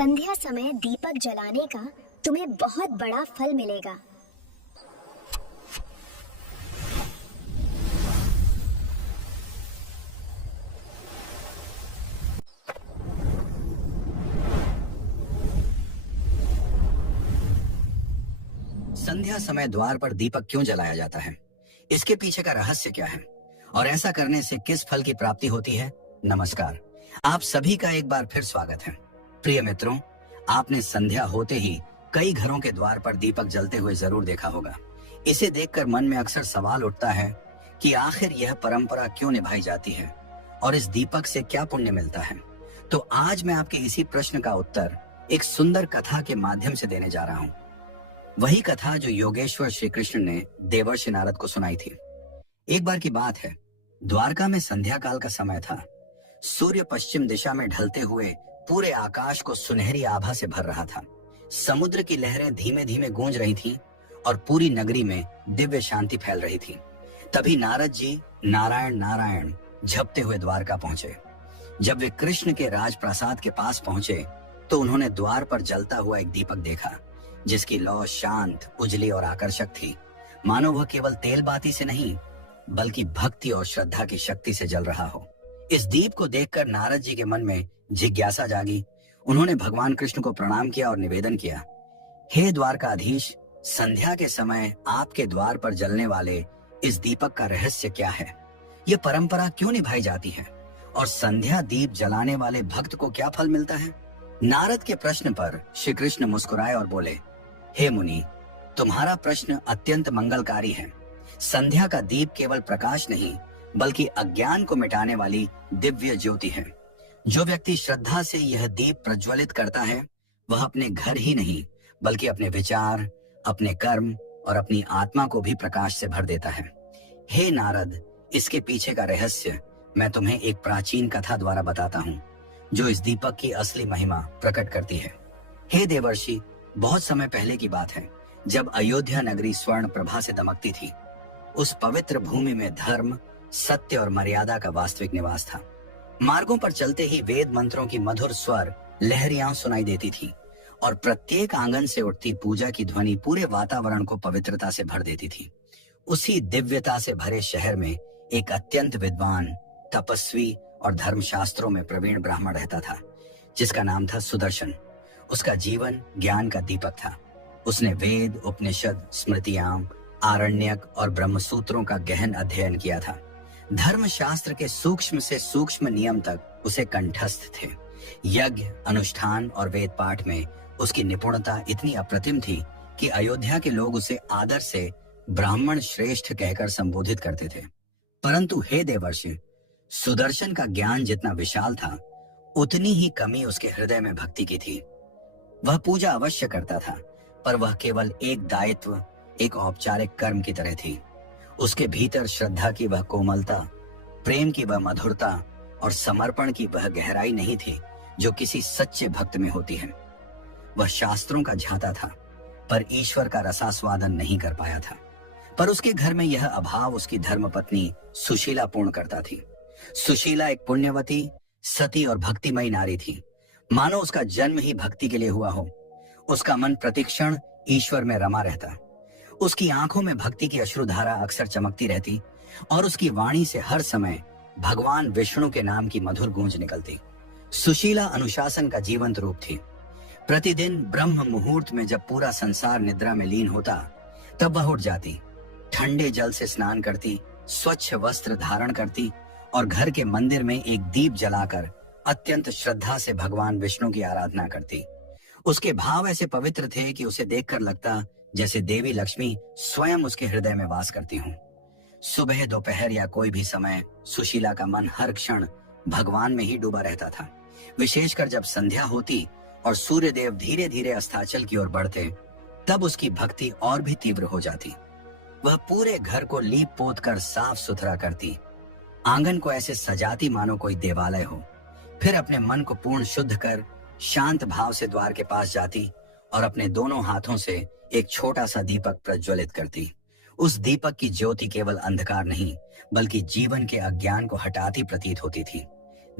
संध्या समय दीपक जलाने का तुम्हें बहुत बड़ा फल मिलेगा। संध्या समय द्वार पर दीपक क्यों जलाया जाता है, इसके पीछे का रहस्य क्या है और ऐसा करने से किस फल की प्राप्ति होती है? नमस्कार, आप सभी का एक बार फिर स्वागत है। प्रिय मित्रों, आपने संध्या होते ही कई घरों के द्वार पर दीपक जलते हुए जरूर देखा होगा। इसे देखकर मन में अक्सर सवाल उठता है कि आखिर यह परंपरा क्यों निभाई जाती है और इस दीपक से क्या पुण्य मिलता है। तो आज मैं आपके इसी प्रश्न का उत्तर एक सुंदर कथा के माध्यम से देने जा रहा हूँ। वही कथा जो योगेश्वर श्री कृष्ण ने देवर्षि नारद को सुनाई थी। एक बार की बात है, द्वारका में संध्या काल का समय था। सूर्य पश्चिम दिशा में ढलते हुए पूरे आकाश को सुनहरी आभा से भर रहा था। समुद्र की लहरें धीमे धीमे गूंज रही थीं और पूरी नगरी में दिव्य शांति फैल रही थी। तभी नारद जी नारायण नारायण झपते हुए द्वारका पहुंचे। जब वे कृष्ण के राजप्रासाद के पास पहुंचे तो उन्होंने द्वार पर जलता हुआ एक दीपक देखा, जिसकी लौ शांत, उजली और आकर्षक थी। मानो वह केवल तेल बाती से नहीं, बल्कि भक्ति और श्रद्धा की शक्ति से जल रहा हो। इस दीप को देखकर नारद जी के मन में जिज्ञासा जागी। उन्होंने भगवान कृष्ण को प्रणाम किया और निवेदन किया, हे द्वारकाधीश, संध्या के समय आपके द्वार पर जलने वाले इस दीपक का रहस्य क्या है? यह परंपरा क्यों निभाई जाती है और संध्या दीप जलाने वाले भक्त को क्या फल मिलता है? नारद के प्रश्न पर श्री कृष्ण मुस्कुराए और बोले, हे मुनि, तुम्हारा प्रश्न अत्यंत मंगलकारी है। संध्या का दीप केवल प्रकाश नहीं, बल्कि अज्ञान को मिटाने वाली दिव्य ज्योति है। जो व्यक्ति श्रद्धा से यह दीप प्रज्वलित करता है, वह अपने घर ही नहीं, बल्कि अपने विचार, अपने कर्म और अपनी आत्मा को भी प्रकाश से भर देता है। हे नारद, इसके पीछे का रहस्य मैं तुम्हें एक प्राचीन कथा द्वारा बताता हूँ, जो इस दीपक की असली महिमा प्रकट करती है। हे देवर्षि, बहुत समय पहले की बात है, जब अयोध्या नगरी स्वर्ण प्रभा से दमकती थी। उस पवित्र भूमि में धर्म, सत्य और मर्यादा का वास्तविक निवास था। मार्गों पर चलते ही वेद मंत्रों की मधुर स्वर लहरियां सुनाई देती थी और प्रत्येक आंगन से उठती पूजा की ध्वनि पूरे वातावरण को पवित्रता से भर देती थी। उसी दिव्यता से भरे शहर में एक अत्यंत विद्वान, तपस्वी और धर्मशास्त्रों में प्रवीण ब्राह्मण रहता था, जिसका नाम था सुदर्शन। उसका जीवन ज्ञान का दीपक था। उसने वेद, उपनिषद, स्मृतियां, आरण्यक और ब्रह्मसूत्रों का गहन अध्ययन किया था। धर्मशास्त्र के सूक्ष्म से सूक्ष्म नियम तक उसे कंठस्थ थे। यज्ञ, अनुष्ठान और वेद पाठ में उसकी निपुणता इतनी अप्रतिम थी कि अयोध्या के लोग उसे आदर से ब्राह्मण श्रेष्ठ कहकर संबोधित करते थे। परंतु हे देवर्षि, सुदर्शन का ज्ञान जितना विशाल था, उतनी ही कमी उसके हृदय में भक्ति की थी। वह पूजा अवश्य करता था, पर वह केवल एक दायित्व, एक औपचारिक कर्म की तरह थी। उसके भीतर श्रद्धा की वह कोमलता, प्रेम की वह मधुरता और समर्पण की वह गहराई नहीं थी जो किसी सच्चे भक्त में होती है। वह शास्त्रों का झाता था, पर ईश्वर का रसास्वादन नहीं कर पाया था। पर उसके घर में यह अभाव उसकी धर्मपत्नी सुशीला पूर्ण करता थी। सुशीला एक पुण्यवती, सती और भक्तिमयी नारी थी। मानो उसका जन्म ही भक्ति के लिए हुआ हो। उसका मन प्रतिक्षण ईश्वर में रमा रहता। उसकी आंखों में भक्ति की अश्रुधारा अक्सर चमकती रहती और उसकी वाणी से हर समय भगवान विष्णु के नाम की मधुर गूंज निकलती। सुशीला अनुशासन का जीवंत रूप थी। प्रतिदिन ब्रह्म मुहूर्त में जब पूरा संसार निद्रा में लीन होता, तब वह उठ जाती, ठंडे जल से स्नान करती, स्वच्छ वस्त्र धारण करती और घर के मंदिर में एक दीप जलाकर अत्यंत श्रद्धा से भगवान विष्णु की आराधना करती। उसके भाव ऐसे पवित्र थे कि उसे देखकर लगता जैसे देवी लक्ष्मी स्वयं उसके हृदय में वास करती हूँ। सुबह, दोपहर या कोई भी समय सुशीला का मन हर क्षण भगवान में ही डूबा रहता था। विशेषकर जब संध्या होती और सूर्य देव धीरे धीरे अस्ताचल की ओर बढ़ते, तब उसकी भक्ति और भी तीव्र हो जाती। वह पूरे घर को लीप पोत कर साफ सुथरा करती, आंगन को ऐसे सजाती मानो कोई देवालय हो। फिर अपने मन को पूर्ण शुद्ध कर शांत भाव से द्वार के पास जाती और अपने दोनों हाथों से एक छोटा सा दीपक प्रज्वलित करती। उस दीपक की ज्योति केवल अंधकार नहीं, बल्कि जीवन के अज्ञान को हटाती प्रतीत होती थी।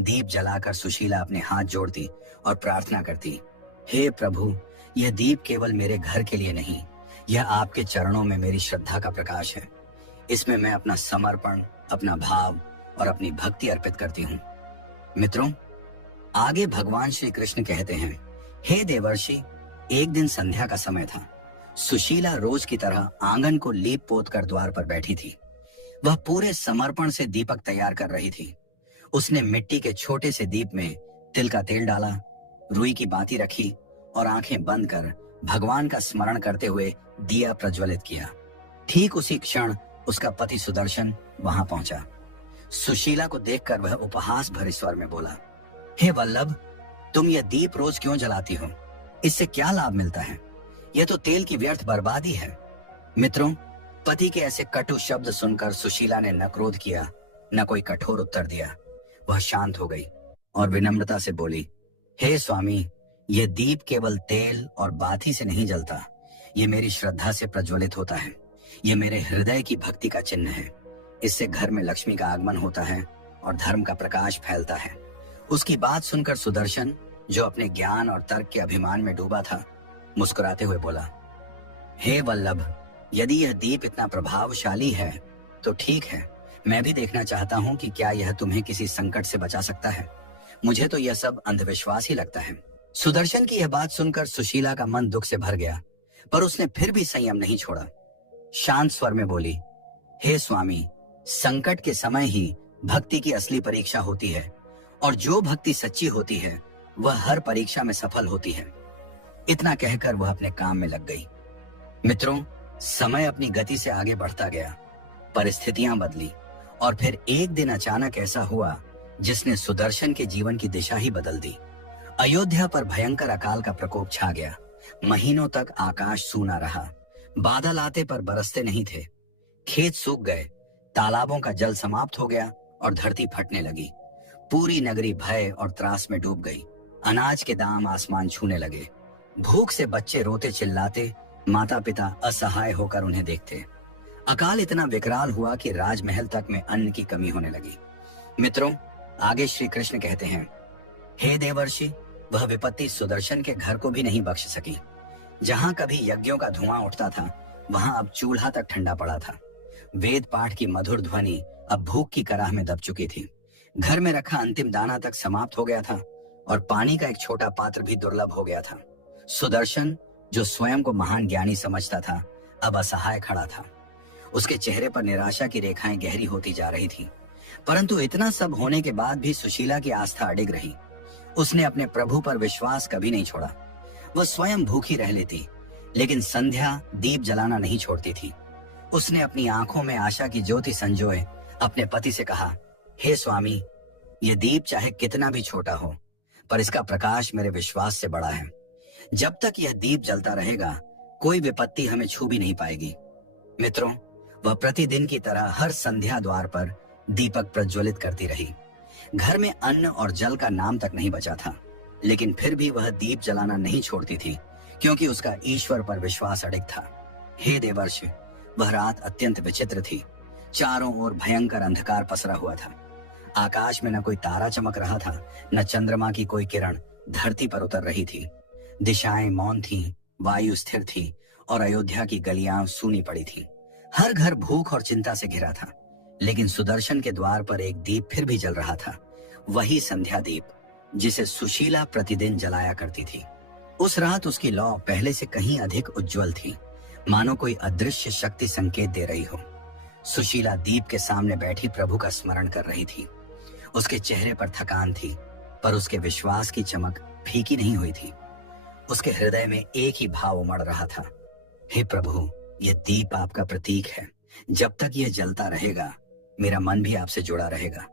दीप जलाकर सुशीला अपने हाथ जोड़ती और प्रार्थना करती, हे प्रभु, यह दीप केवल मेरे घर के लिए नहीं, यह आपके चरणों में मेरी श्रद्धा का प्रकाश है। इसमें मैं अपना समर्पण, अपना भाव और अपनी भक्ति अर्पित करती हूँ। मित्रों, आगे भगवान श्री कृष्ण कहते हैं, हे देवर्षि, एक दिन संध्या का समय था। सुशीला रोज की तरह आंगन को लीप पोत कर द्वार पर बैठी थी। वह पूरे समर्पण से दीपक तैयार कर रही थी। उसने मिट्टी के छोटे से दीप में तिल का तेल डाला, रुई की बाती रखी और आंखें बंद कर भगवान का स्मरण करते हुए दिया प्रज्वलित किया। ठीक उसी क्षण उसका पति सुदर्शन वहां पहुंचा। सुशीला को देखकर वह उपहास भरे स्वर में बोला, हे वल्लभ, तुम यह दीप रोज क्यों जलाती हो? इससे क्या लाभ मिलता है? यह तो तेल की व्यर्थ बर्बादी है। मित्रों, पति के ऐसे कटु शब्द सुनकर सुशीला ने न क्रोध किया, न कोई कठोर उत्तर दिया। वह शांत हो गई और विनम्रता से बोली, हे स्वामी, यह दीप केवल तेल और बाती से नहीं जलता, यह मेरी श्रद्धा से प्रज्वलित होता है। यह मेरे हृदय की भक्ति का चिन्ह है। इससे घर में लक्ष्मी का आगमन होता है और धर्म का प्रकाश फैलता है। उसकी बात सुनकर सुदर्शन, जो अपने ज्ञान और तर्क के अभिमान में डूबा था, मुस्कुराते हुए बोला, हे वल्लभ, यदि यह दीप इतना प्रभावशाली है तो ठीक है, मैं भी देखना चाहता हूं कि क्या यह तुम्हें किसी संकट से बचा सकता है। मुझे तो यह सब अंधविश्वास ही लगता है। सुदर्शन की यह बात सुनकर सुशीला का मन दुख से भर गया, पर उसने फिर भी संयम नहीं छोड़ा। शांत स्वर में बोली, हे स्वामी, संकट के समय ही भक्ति की असली परीक्षा होती है, और जो भक्ति सच्ची होती है वह हर परीक्षा में सफल होती है। इतना कहकर वह अपने काम में लग गई। मित्रों, समय अपनी गति से आगे बढ़ता गया, परिस्थितियां बदली, और फिर एक दिन अचानक ऐसा हुआ जिसने सुदर्शन के जीवन की दिशा ही बदल दी। अयोध्या पर भयंकर अकाल का प्रकोप छा गया। महीनों तक आकाश सूना रहा। बादल आते पर बरसते नहीं थे। खेत सूख गए, तालाबों का जल समाप्त हो गया और धरती फटने लगी। पूरी नगरी भय और त्रास में डूब गई। अनाज के दाम आसमान छूने लगे। भूख से बच्चे रोते चिल्लाते, माता पिता असहाय होकर उन्हें देखते। अकाल इतना विकराल हुआ कि राजमहल तक में अन्न की कमी होने लगी। मित्रों, आगे श्री कृष्ण कहते हैं, हे देवर्षि, वह विपत्ति सुदर्शन के घर को भी नहीं बख्श सकी। जहां कभी यज्ञों का धुआं उठता था, वहां अब चूल्हा तक ठंडा पड़ा था। वेद पाठ की मधुर ध्वनि अब भूख की कराह में दब चुकी थी। घर में रखा अंतिम दाना तक समाप्त हो गया था और पानी का एक छोटा पात्र भी दुर्लभ हो गया था। सुदर्शन, जो स्वयं को महान ज्ञानी समझता था, अब असहाय खड़ा था। उसके चेहरे पर निराशा की रेखाएं गहरी होती जा रही थी। परंतु इतना सब होने के बाद भी सुशीला की आस्था अडिग रही। उसने अपने प्रभु पर विश्वास कभी नहीं छोड़ा। वह स्वयं भूखी रह लेती, लेकिन संध्या दीप जलाना नहीं छोड़ती थी। उसने अपनी आंखों में आशा की ज्योति संजोए अपने पति से कहा, हे स्वामी, ये दीप चाहे कितना भी छोटा हो, पर इसका प्रकाश मेरे विश्वास से बड़ा है। जब तक यह दीप जलता रहेगा, कोई विपत्ति हमें छू भी नहीं पाएगी। मित्रों, वह प्रतिदिन की तरह हर संध्या द्वार पर दीपक प्रज्वलित करती रही। घर में अन्न और जल का नाम तक नहीं बचा था, लेकिन फिर भी वह दीप जलाना नहीं छोड़ती थी, क्योंकि उसका ईश्वर पर विश्वास अडिग था। हे देवर्षि, वह रात अत्यंत विचित्र थी। चारों ओर भयंकर अंधकार पसरा हुआ था। आकाश में न कोई तारा चमक रहा था, न चंद्रमा की कोई किरण धरती पर उतर रही थी। दिशाएं मौन थीं, वायु स्थिर थी और अयोध्या की गलियां सूनी पड़ी थीं। हर घर भूख और चिंता से घिरा था, लेकिन सुदर्शन के द्वार पर एक दीप फिर भी जल रहा था, वही संध्या दीप जिसे सुशीला प्रतिदिन जलाया करती थी। उस रात उसकी लौ पहले से कहीं अधिक उज्जवल थी, मानो कोई अदृश्य शक्ति संकेत दे रही हो। सुशीला दीप के सामने बैठी प्रभु का स्मरण कर रही थी। उसके चेहरे पर थकान थी, पर उसके विश्वास की चमक फीकी नहीं हुई थी। उसके हृदय में एक ही भाव उमड़ रहा था, हे प्रभु, यह दीप आपका प्रतीक है। जब तक यह जलता रहेगा, मेरा मन भी आपसे जुड़ा रहेगा।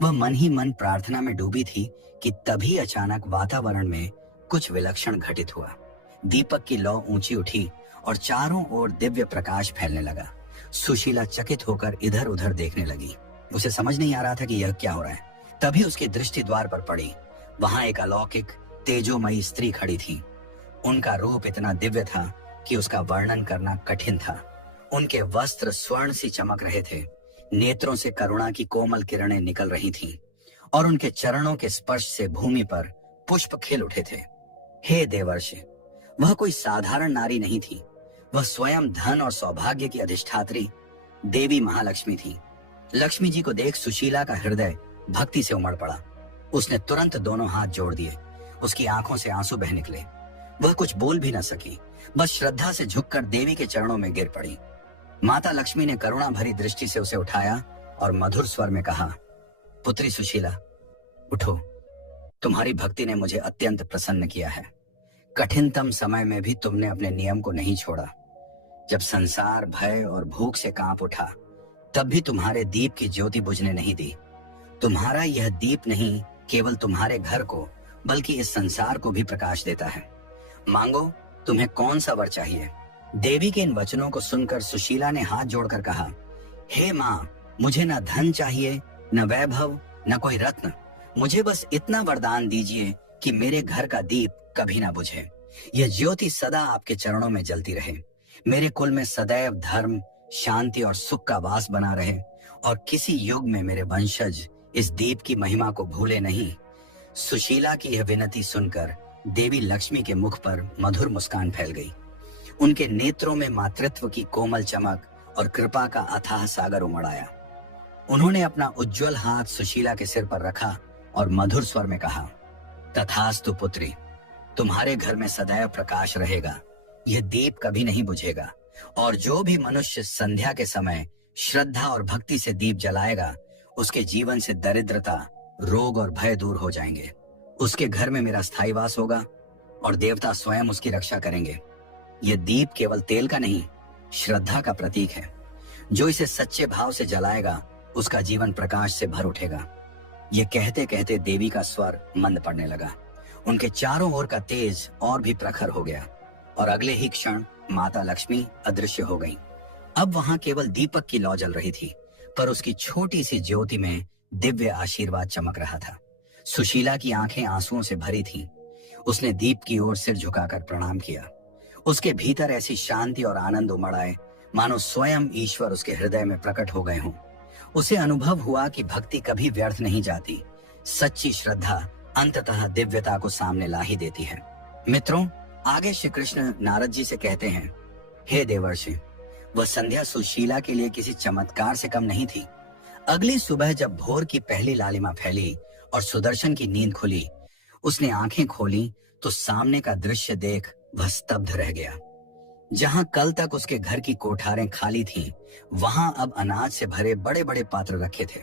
वह मन ही मन प्रार्थना में डूबी थी कि तभी अचानक वातावरण में कुछ विलक्षण घटित हुआ। दीपक की लौ ऊंची उठी और चारों ओर दिव्य प्रकाश फैलने लगा। सुशीला चकित होकर इधर उधर देखने लगी। उसे समझ नहीं आ रहा था कि यह क्या हो रहा है। तभी उसकी दृष्टि द्वार पर पड़ी। वहां एक अलौकिक तेजोमयी स्त्री खड़ी थी। उनका रूप इतना दिव्य था कि उसका वर्णन करना कठिन था। उनके वस्त्र स्वर्ण सी चमक रहे थे, नेत्रों से करुणा की कोमल किरणें निकल रही थीं और उनके चरणों के स्पर्श से भूमि पर पुष्प खिल उठे थे। हे देवर्षि, वह कोई साधारण नारी नहीं थी। वह स्वयं धन और सौभाग्य की अधिष्ठात्री देवी महालक्ष्मी थी। लक्ष्मी जी को देख सुशीला का हृदय भक्ति से उमड़ पड़ा। उसने तुरंत दोनों हाथ जोड़ दिए। उसकी आंखों से आंसू बह निकले। वह कुछ बोल भी न सकी, बस श्रद्धा से झुककर देवी के चरणों में गिर पड़ी। माता लक्ष्मी ने करुणा भरी दृष्टि से उसे उठाया और मधुर स्वर में कहा, पुत्री सुशीला, उठो। तुम्हारी भक्ति ने मुझे अत्यंत प्रसन्न किया है। कठिनतम समय में भी तुमने अपने नियम को नहीं छोड़ा। जब संसार भय और भूख से कांप उठा, तब भी तुम्हारे दीप की ज्योति बुझने नहीं दी। तुम्हारा यह दीप नहीं केवल तुम्हारे घर को, बल्कि इस संसार को भी प्रकाश देता है। मांगो, तुम्हें कौन सा वर चाहिए। देवी के इन वचनों को सुनकर सुशीला ने हाथ जोड़कर कहा, हे माँ, मुझे न धन चाहिए, न वैभव, न कोई रत्न। मुझे बस इतना वरदान दीजिए कि मेरे घर का दीप कभी ना बुझे। यह ज्योति सदा आपके चरणों में जलती रहे। मेरे कुल में सदैव धर्म, शांति और सुख का वास बना रहे और किसी युग में मेरे वंशज इस दीप की महिमा को भूले नहीं। सुशीला की यह विनती सुनकर देवी लक्ष्मी के मुख पर मधुर मुस्कान फैल गई। उनके नेत्रों में मातृत्व की कोमल चमक और कृपा का अथाह सागर उमड़ आया। उन्होंने अपना उज्जवल हाथ सुशीला के सिर पर रखा और मधुर स्वर में कहा, तथास्तु पुत्री, तुम्हारे घर में सदैव प्रकाश रहेगा। यह दीप कभी नहीं बुझेगा और जो भी मनुष्य संध्या के समय श्रद्धा और भक्ति से दीप जलाएगा, उसके जीवन से दरिद्रता, रोग और भय दूर हो जाएंगे। उसके घर में मेरा स्थायी वास होगा और देवता स्वयं उसकी रक्षा करेंगे। यह दीप केवल तेल का नहीं, श्रद्धा का प्रतीक है। जो इसे सच्चे भाव से जलाएगा, उसका जीवन प्रकाश से भर उठेगा। ये कहते कहते देवी का स्वर मंद पड़ने लगा। उनके चारों ओर का तेज और भी प्रखर हो गया और अगले ही क्षण माता लक्ष्मी अदृश्य हो गईं। अब वहां केवल दीपक की लौ जल रही थी, पर उसकी छोटी सी ज्योति में दिव्य आशीर्वाद चमक रहा था। सुशीला की आंखें आंसुओं से भरी थीं। उसने दीप की ओर सिर झुकाकर प्रणाम किया। उसके भीतर ऐसी शांति और आनंद उमड़ आए, मानो स्वयं ईश्वर उसके हृदय में प्रकट हो गए हों। उसे अनुभव हुआ कि भक्ति कभी व्यर्थ नहीं जाती। सच्ची श्रद्धा अंततः दिव्यता को सामने ला ही देती है। मित्रों, आगे श्री कृष्ण नारद जी से कहते हैं, हे देवर्षि, वह संध्या सुशीला के लिए किसी चमत्कार से कम नहीं थी। अगली सुबह जब भोर की पहली लालिमा फैली और सुदर्शन की नींद खुली, उसने आंखें खोली तो सामने का दृश्य देख वह स्तब्ध रह गया। जहां कल तक उसके घर की कोठारें खाली थीं, वहां अब अनाज से भरे बड़े बड़े पात्र रखे थे।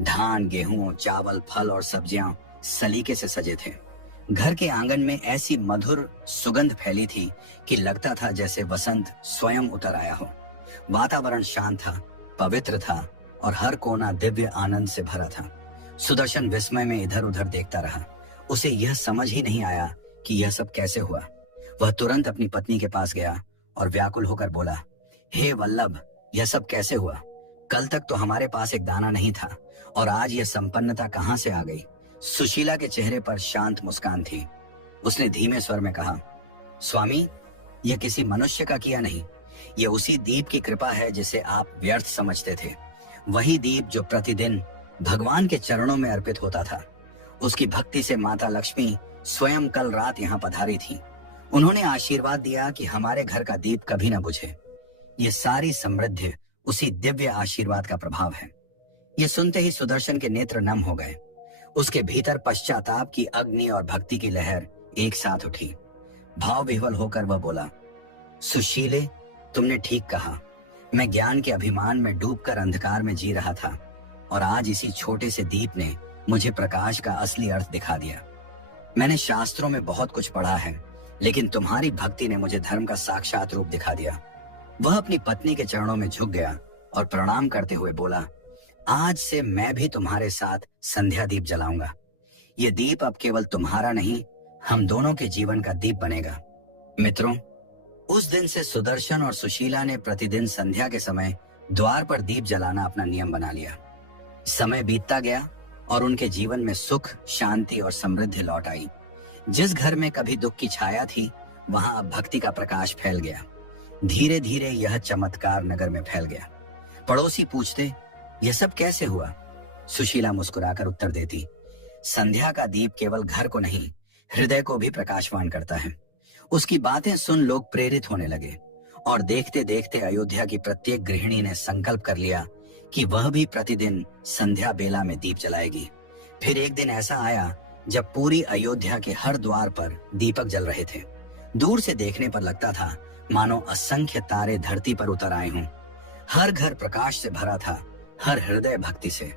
धान, गेहूं, चावल, फल और सब्जियां सलीके से सजे थे। घर के आंगन में ऐसी मधुर सुगंध फैली थी कि लगता था जैसे वसंत स्वयं उतर आया हो। वातावरण शांत था, पवित्र था और हर कोना दिव्य आनंद से भरा था। सुदर्शन विस्मय में इधर उधर देखता रहा। उसे यह समझ ही नहीं आया कि यह सब कैसे हुआ। वह तुरंत अपनी पत्नी के पास गया और व्याकुल होकर बोला, हे वल्लभ, यह सब कैसे हुआ? कल तक तो हमारे पास एक दाना नहीं था और आज यह संपन्नता कहां से आ गई? सुशीला के चेहरे पर शांत मुस्कान थी। उसने धीमे स्वर में कहा, स्वामी, यह किसी मनुष्य का किया नहीं, यह उसी दीप की कृपा है जिसे आप व्यर्थ समझते थे। वही दीप जो प्रतिदिन भगवान के चरणों में अर्पित होता था। उसकी भक्ति से माता लक्ष्मी स्वयं कल रात यहाँ पधारी थी। उन्होंने आशीर्वाद दिया कि हमारे घर का दीप कभी न बुझे। ये सारी समृद्धि उसी दिव्य आशीर्वाद का प्रभाव है। ये सुनते ही सुदर्शन के नेत्र नम हो गए। उसके भीतर पश्चाताप की अग्नि और भक्ति की लहर एक साथ उठी। भाव विह्वल होकर वह बोला, सुशीले, तुमने ठीक कहा। मैं ज्ञान के अभिमान में डूबकर अंधकार में जी रहा था और आज इसी छोटे से दीप ने मुझे प्रकाश का असली अर्थ दिखा दिया। मैंने शास्त्रों में बहुत कुछ पढ़ा है, लेकिन तुम्हारी भक्ति ने मुझे धर्म का साक्षात रूप दिखा दिया। वह अपनी पत्नी के चरणों में झुक गया और प्रणाम करते हुए बोला, आज से मैं भी तुम्हारे साथ संध्या दीप जलाऊंगा। ये दीप अब केवल तुम्हारा नहीं, हम दोनों के जीवन का दीप बनेगा। मित्रों, उस दिन से सुदर्शन और सुशीला ने प्रतिदिन संध्या के समय द्वार पर दीप जलाना अपना नियम बना लिया। समय बीतता गया और उनके जीवन में सुख, शांति और समृद्धि लौट आई। जिस घर में कभी दुख की छाया थी, वहां अब भक्ति का प्रकाश फैल गया। धीरे धीरे यह चमत्कार नगर में फैल गया। पड़ोसी पूछते, यह सब कैसे हुआ? सुशीला मुस्कुराकर उत्तर देती, संध्या का दीप केवल घर को नहीं, हृदय को भी प्रकाशवान करता है। उसकी बातें सुन लोग प्रेरित होने लगे और देखते देखते अयोध्या की प्रत्येक गृहिणी ने संकल्प कर लिया कि वह भी प्रतिदिन संध्या बेला में दीप जलाएगी। फिर एक दिन ऐसा आया जब पूरी अयोध्या के हर द्वार पर दीपक जल रहे थे। दूर से देखने पर लगता था मानो असंख्य तारे धरती पर उतर आए हों। हर घर प्रकाश से भरा था, हर हृदय भक्ति से।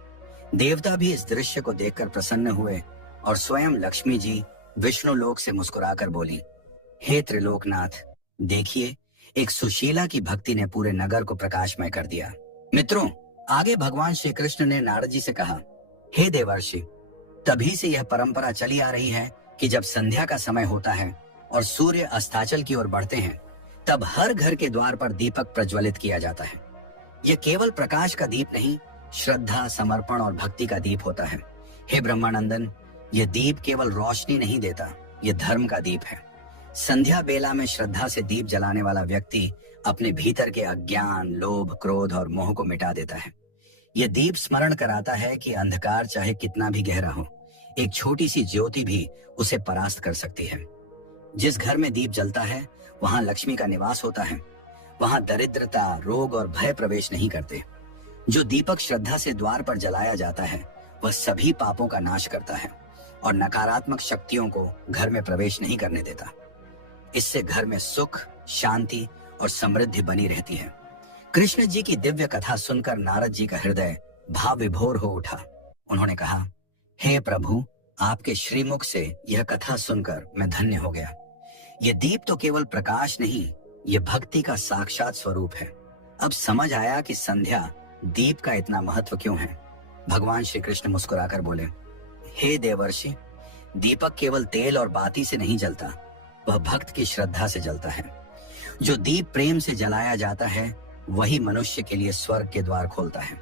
देवता भी इस दृश्य को देखकर प्रसन्न हुए और स्वयं लक्ष्मी जी विष्णु लोक से मुस्कुराकर बोली, हे त्रिलोकनाथ, देखिए एक सुशीला की भक्ति ने पूरे नगर को प्रकाशमय कर दिया। मित्रों, आगे भगवान श्री कृष्ण ने नारद जी से कहा, हे देवर्षि, तभी से यह परंपरा चली आ रही है कि जब संध्या का समय होता है और सूर्य अस्ताचल की ओर बढ़ते हैं, तब हर घर के द्वार पर दीपक प्रज्वलित किया जाता है। यह केवल प्रकाश का दीप नहीं, श्रद्धा, समर्पण और भक्ति का दीप होता है। हे ब्रह्मानंदन, यह दीप केवल रोशनी नहीं देता, यह धर्म का दीप है। संध्या बेला में श्रद्धा से दीप जलाने वाला व्यक्ति अपने भीतर के अज्ञान, लोभ, क्रोध और मोह को मिटा देता है। यह दीप स्मरण कराता है कि अंधकार चाहे कितना भी गहरा हो, एक छोटी सी ज्योति भी उसे परास्त कर सकती है। जिस घर में दीप जलता है वहां लक्ष्मी का निवास होता है। वहां दरिद्रता, रोग और भय प्रवेश नहीं करते। जो दीपक श्रद्धा से द्वार पर जलाया जाता है वह सभी पापों का नाश करता है और नकारात्मक शक्तियों को घर में प्रवेश नहीं करने देता। इससे घर में सुख, शांति और समृद्धि बनी रहती है। कृष्ण जी की दिव्य कथा सुनकर नारद जी का हृदय भाव विभोर हो उठा। उन्होंने कहा, हे प्रभु, आपके श्रीमुख से यह कथा सुनकर मैं धन्य हो गया। यह दीप तो केवल प्रकाश नहीं, यह भक्ति का साक्षात स्वरूप है। अब समझ आया कि संध्या दीप का इतना महत्व क्यों है। भगवान श्री कृष्ण मुस्कुराकर बोले, हे देवर्षि, दीपक केवल तेल और बाती से नहीं जलता, वह भक्त की श्रद्धा से जलता है। जो दीप प्रेम से जलाया जाता है वही मनुष्य के लिए स्वर्ग के द्वार खोलता है।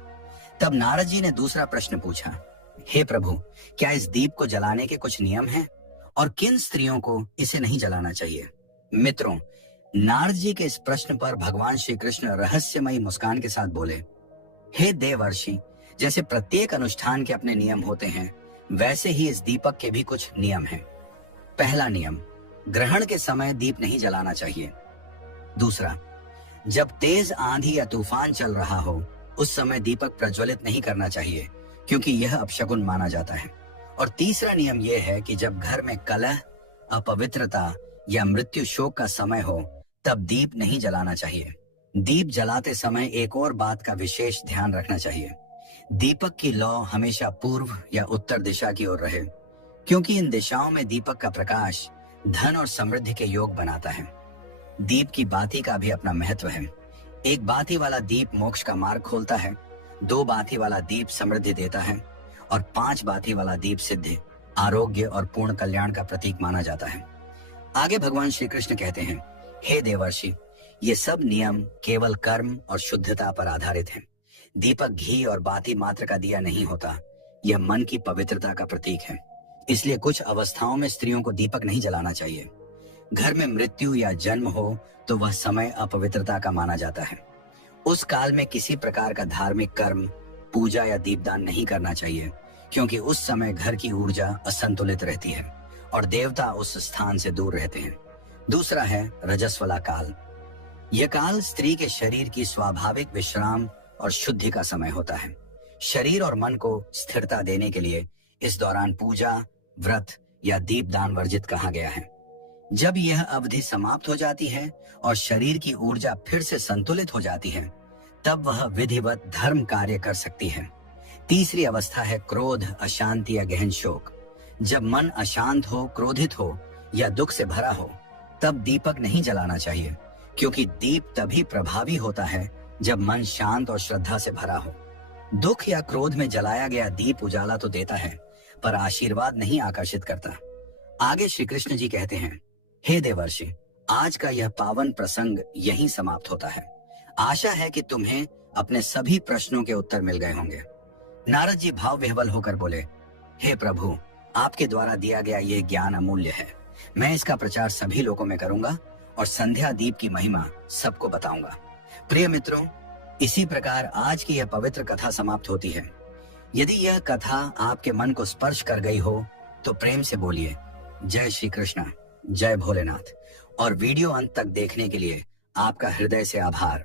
तब नारद जी ने दूसरा प्रश्न पूछा, हे प्रभु, क्या इस दीप को जलाने के कुछ नियम हैं और किन स्त्रियों को इसे नहीं जलाना चाहिए? मित्रों, नारद जी के इस प्रश्न पर भगवान श्री कृष्ण रहस्यमयी मुस्कान के साथ बोले, हे देवर्षि, जैसे प्रत्येक अनुष्ठान के अपने नियम होते हैं, वैसे ही इस दीपक के भी कुछ नियम हैं। पहला नियम, ग्रहण के समय दीप नहीं जलाना चाहिए। दूसरा, जब तेज आंधी या तूफान चल रहा हो उस समय दीपक प्रज्वलित नहीं करना चाहिए, क्योंकि यह अपशकुन माना जाता है। और तीसरा नियम यह है कि जब घर में कलह, अपवित्रता या मृत्यु शोक का समय हो तब दीप नहीं जलाना चाहिए। दीप जलाते समय एक और बात का विशेष ध्यान रखना चाहिए। दीपक की लौ हमेशा पूर्व या उत्तर दिशा की ओर रहे, क्योंकि इन दिशाओं में दीपक का प्रकाश धन और समृद्धि के योग बनाता है। दीप की बाती का भी अपना महत्व है। एक बाती वाला दीप मोक्ष का मार्ग खोलता है, 2 बाती वाला दीप समृद्धि देता है और 5 बाती वाला दीप सिद्धि, आरोग्य और पूर्ण कल्याण का प्रतीक माना जाता है। आगे भगवान श्री कृष्ण कहते हैं, हे देवर्षि, ये सब नियम केवल कर्म और शुद्धता पर आधारित हैं। दीपक घी और बाती मात्र का दिया नहीं होता, यह मन की पवित्रता का प्रतीक है। इसलिए कुछ अवस्थाओं में स्त्रियों को दीपक नहीं जलाना चाहिए। घर में मृत्यु या जन्म हो तो वह समय अपवित्रता का माना जाता है। उस काल में किसी प्रकार का धार्मिक कर्म, पूजा या दीपदान नहीं करना चाहिए, क्योंकि उस समय घर की ऊर्जा असंतुलित रहती है और देवता उस स्थान से दूर रहते हैं। दूसरा है रजस्वला काल। यह काल स्त्री के शरीर की स्वाभाविक विश्राम और शुद्धि का समय होता है। शरीर और मन को स्थिरता देने के लिए इस दौरान पूजा, व्रत या दीपदान वर्जित कहा गया है। जब यह अवधि समाप्त हो जाती है और शरीर की ऊर्जा फिर से संतुलित हो जाती है, तब वह विधिवत धर्म कार्य कर सकती है। तीसरी अवस्था है क्रोध, अशांति या गहन शोक। जब मन अशांत हो, क्रोधित हो या दुख से भरा हो, तब दीपक नहीं जलाना चाहिए, क्योंकि दीप तभी प्रभावी होता है जब मन शांत और श्रद्धा से भरा हो। दुख या क्रोध में जलाया गया दीप उजाला तो देता है, पर आशीर्वाद नहीं आकर्षित करता। आगे श्री कृष्ण जी कहते हैं, हे देवर्षि, आज का यह पावन प्रसंग यहीं समाप्त होता है। आशा है कि तुम्हें अपने सभी प्रश्नों के उत्तर मिल गए होंगे। नारद जी भाव विह्वल होकर बोले, हे प्रभु, आपके द्वारा दिया गया यह ज्ञान अमूल्य है। मैं इसका प्रचार सभी लोगों में करूंगा और संध्या दीप की महिमा सबको बताऊंगा। प्रिय मित्रों, इसी प्रकार आज की यह पवित्र कथा समाप्त होती है। यदि यह कथा आपके मन को स्पर्श कर गई हो तो प्रेम से बोलिए, जय श्री कृष्णा, जय भोलेनाथ। और वीडियो अंत तक देखने के लिए आपका हृदय से आभार।